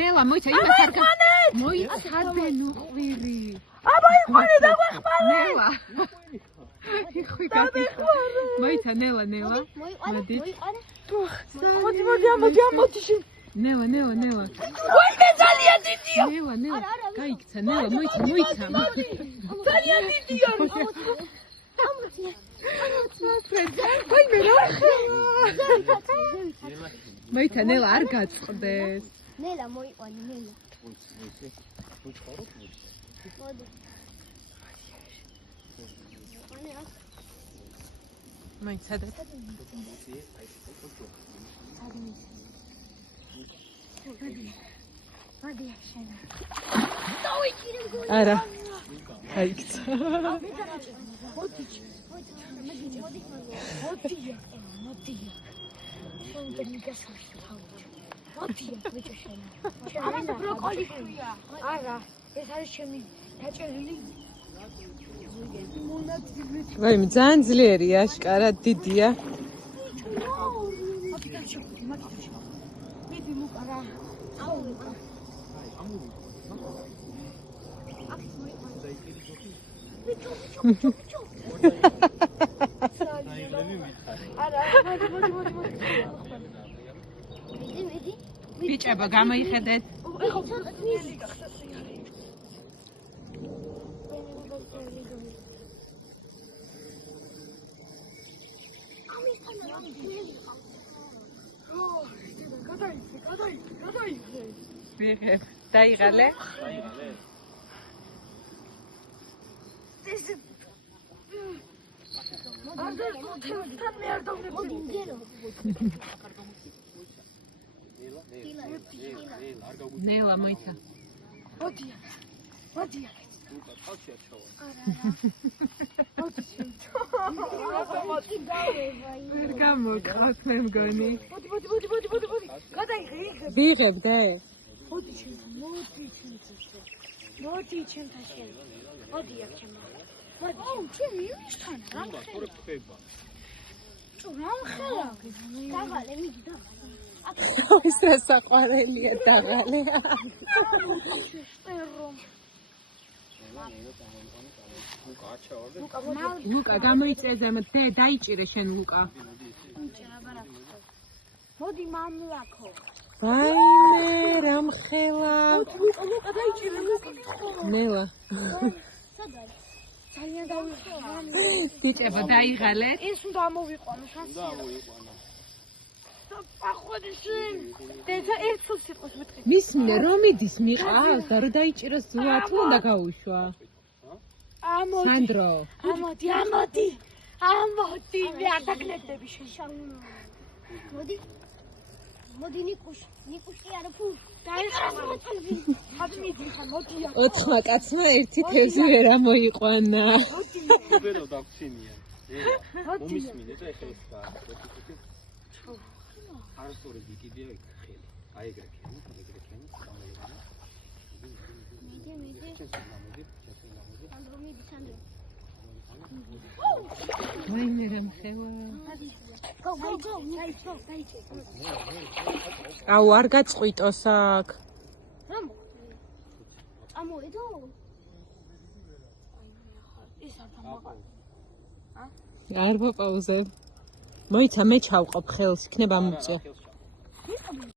ნელა მოიცა იმას არ მოიცადე ნუყვირი აბა იყვანე დაგვეხმარე ნელა მოიცა ნელა მოდი ნელა ვაიმე ძალიან დიდია ნელა გაიქცა ნელა მოიცა ძალიან დიდია ვაიმე რა მოიცა ნელა არ გაწყდეს ნელა მოიყვანე ნელა მოიცადე არა გაიქცა ამას ბროკოლი ქვია არა ეს არის ჩემი დაჭერილი ვაიმე ძალიან ძლიერია აშკარად დიდია მიდი მუკარა ბიჭებო გამოიხედეთ ვიღებ დაიღალე ნელა მოიცა ვერ გამოგყავს მე მგონი ვიღებ და მოდი ჩემთან მოდი აქ ჩემი მისთან რა ხება რა ხება დაღალე მიდი დაღალე ის რა საყვარელია დაღალეა ლუკა გამოიწეზე მე დაიჭირე შენ ლუკა მოდი მამლაქო ვაიმე რამხელა ლუკა დაიჭირე ნელა ძალიან დავიხარ ბიჭებო დაიღალე ეს უნდა ამოვიყვანო შანსია ახოდიშენ და ერთს სიტყვას მეთქი მისმინე რომ იდის მიყავს და რომ დაიჭიროს ზუა თუ უნდა გაუშვა ამოდი სანდრო ამოდი მე არ დაგნებდები შენ მოდი ნიკუში არა ფუ ხათმიდი მოდი 4 კაცმა ერთი თევზი ვერ ამოიყვანა უბერო დაგცინია მომისმინე და ეხლა ეს არასწორი დიკიდია ხელი აი ეგრე ვაიმე რამხელა აუ არ გაწყვიტოს აქ წამოედო არ ვაპაუზებ მოიცა მე ჩავყობ ხელს იქნება მუწე